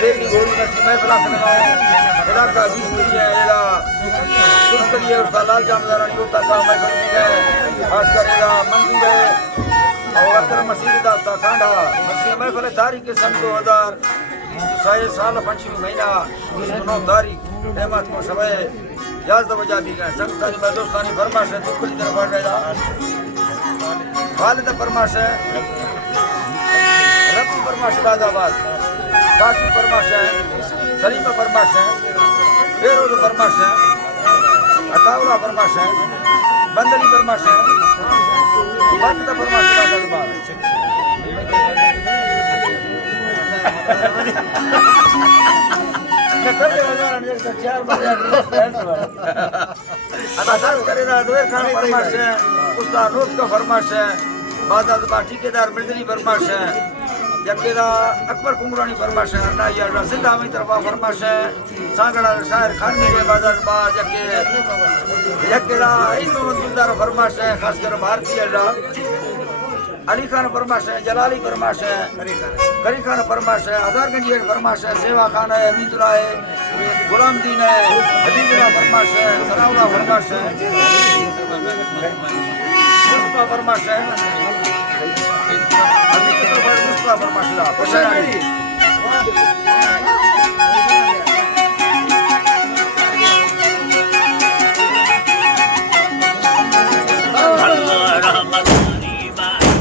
शेखी घोड़ी में सीमा फलास लगाओ इलाका बीसरी है इला सुनकरी है उसका लाल जामदार योता का मैं करती है खास कर इला मंजूर है और अतर मसीह दा ताकांडा मसीह में फले तारीख के सन 2020 साल 5 महीना 9 तारीख रहमत को समय याद वजह दी गए संस्थानी में दोस्तानी फरमाश है दुखड़ी तरफ बढ़ रहा खालिद फरमाश है रब्बी फरमाश दादाबाद काशी फरमाश है सलीम फरमाश है बेरोज फरमाश है अतावला फरमाश है बंदली फरमाश है बंद फरमाश दादाबाद फरमाश है उस्ताद नूत का फरमाश है बादादबा ठेकेदार मृदली फरमाश है यकेदा अकबर कुमरानी फरमाश है अन्ना यार सिंधा में तरफा फरमाश है सांगड़ा शायर खान के बादादबा यकेदा इल्म मंदुदार फरमाश है खासकर भारतीय अली खान फरमाश है जलाली फरमाश है करी खान फरमाश है हजारगंज फरमाश है सेवा खान है अमीदुल्ला है गुलाम दीन है हदीजुल्ला फरमाश है सनाउल्ला फरमाश है मुस्तफा फरमाश है मुस्तफा फरमाश Allah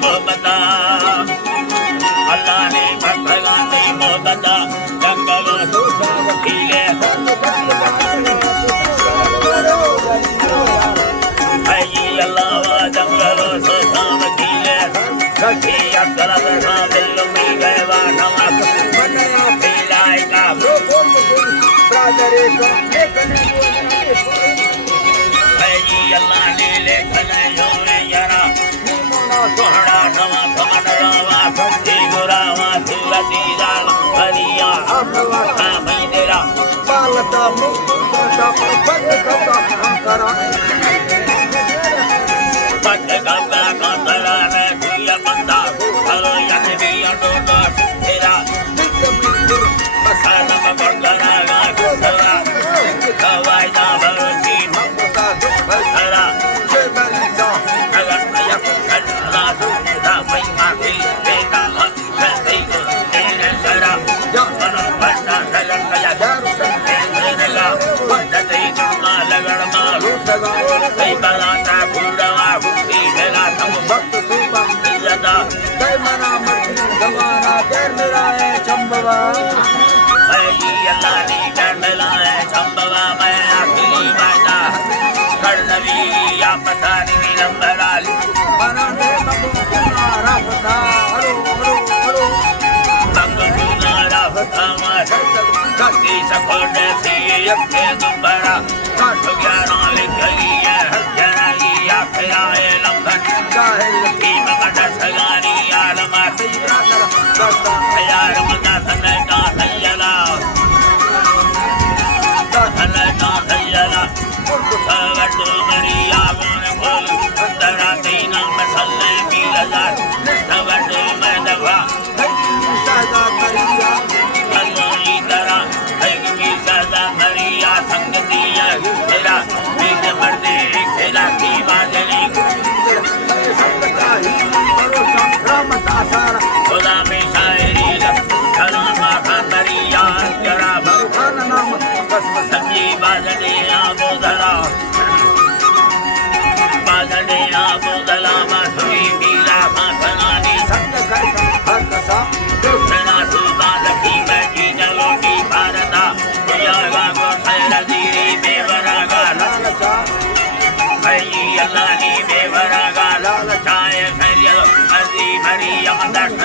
मोहब्बता अल्लाह ने भगवानी मोहब्बता जंगलों सूसा वकीले आई अल्लाह जंगलों सूसा वकीले सखी अकल का दिल में गए वाना मना फिलाई का ब्रदर को देखने अल्लाह ने लेखन जोरे यारा सोहरा नवा कमन रावा संती गुरावा सूरती जाल हरिया अपवा मैं तेरा पालता मुक्ता पग कपड़ा करा पग कपड़ा करा ने कुया बंदा हरो याने भी अडो तेरा मसाला बगरा गा कुसरा खवाई ना भरती ममता भरा जय बलिदा अगर नया कल्ला सुना भाई माफी बेटा हंसते को तेरे जरा जवन बंदा लगन गया दारू तेरे ला बंदे जुमा लगन मारू सगा कई बलाता गुड़वा गुटी मेरा सब भक्त सुबा जदा जय मना मत गवारा देर मेरा है चंबवा अल्लाह ने डंडला है चंबवा मैं अकेली बाटा करनवी या पता नहीं नंबर आली मना दे बंगो राफता हरो हरो हरो बंगो राफता मार काकी सकोड़े से यके दुबरा काट ग्यारह लिख गई है हजारी आखिरा है लंबन काहिल की मगड़ सगारी आलमा तेरा कर दस्ता यार मना सने का सैयला का सैयला सवड़ मरिया बोल बोल अंदरा तीना मसल्ले की लगा सवड़ में दवा सदा मरिया अल्लाह तेरा की सदा मरिया संगतिया तेरा एक मर्दे खेला की बाजनी संगता ही भरोसा रहमत आसार खुदा में शायरी कलामा खतरिया तेरा भगवान नाम कसम सच्ची बाजने आबो धरा बाजने आबो दला मासुई पीला खानानी सत्य कर हर कसा दुसरा सुबा लखी बैठी जलोटी भारता तुयागा को खैर दीरी बेवरागा लालचा आई अल्लाह नी बेवरागा लालचाए खैरियत अजी मरियम दर